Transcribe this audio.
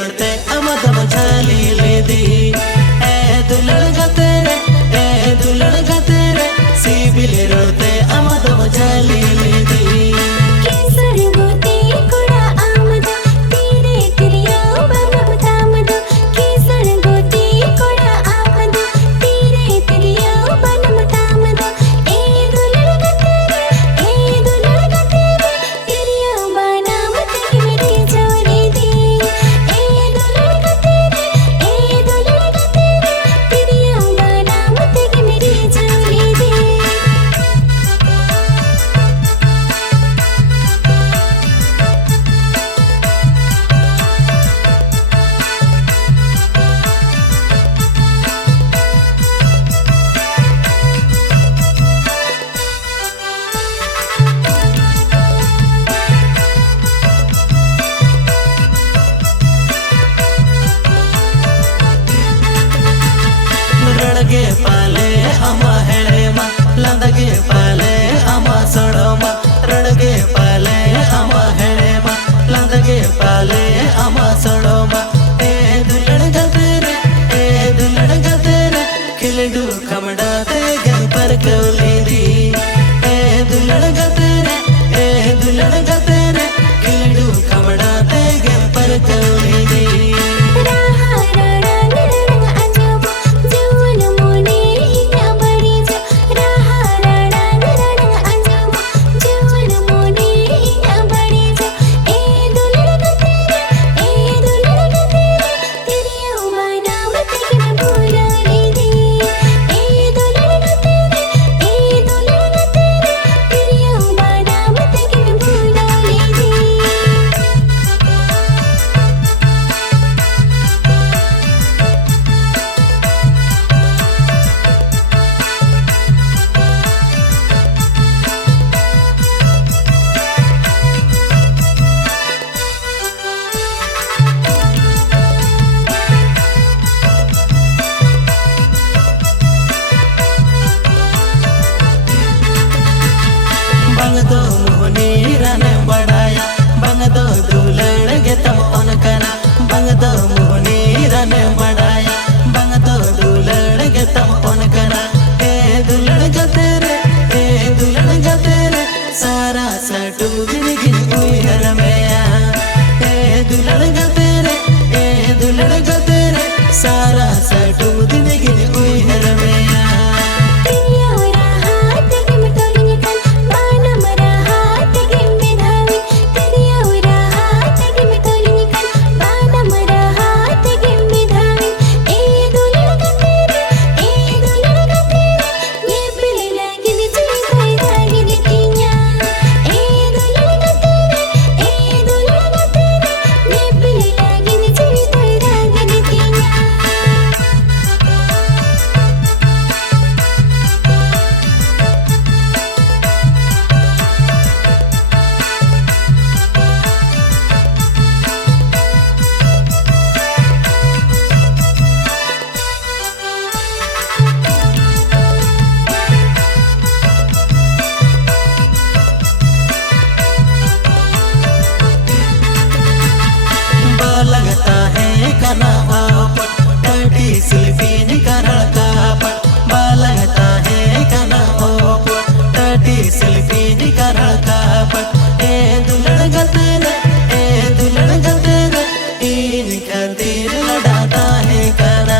रड़ते अमदम झाली ले दी ए दुल्हन गतेरे सीबिल रड़ते अमदम झाली ले दी केसर गोते कुड़ा आमद तेरे तिरिया बनम तामद केसर गोते कुड़ा आमद तेरे तिरिया बनम तामद ए दुल्हन गतेरे तिरिया बनाम तक मेरे जोड़ी दी ए दुल्हन गतेरे तिरिया बनाम तक मेरे जोड़ी दी रड़गे पाले अमा हेड़ेमा लंदगे पाले अमा सड़ोमा रड़गे पाले अमा हेड़ेमा लंदगे पाले अमा सड़ोमा ए दुल्हन गतेरे खिलडू खमड़ाते गन पर कौली दी ए दुल्हन गतेरे खिलडू खमड़ाते गन पर कौली दी बंगदो मोहनी राने बढ़ाया बंगदो दुलड़ के तम उनकना बंगदो मोहनी राने बढ़ाया बंगदो दुलड़ के तम उनकना ए दुलड़ गतेरे सारा सटू गिन गिन हुई हर मैया ए दुलड़ गतेरे सारा सटू गिन गिन हुई हर मैया लगता है कना आपट टटी सिल्फीन करल कापट लगता है कना आपट टटी सिल्फीन करल कापट ए दुल्हन गतेरे इन खातिर लड़ाता है कना।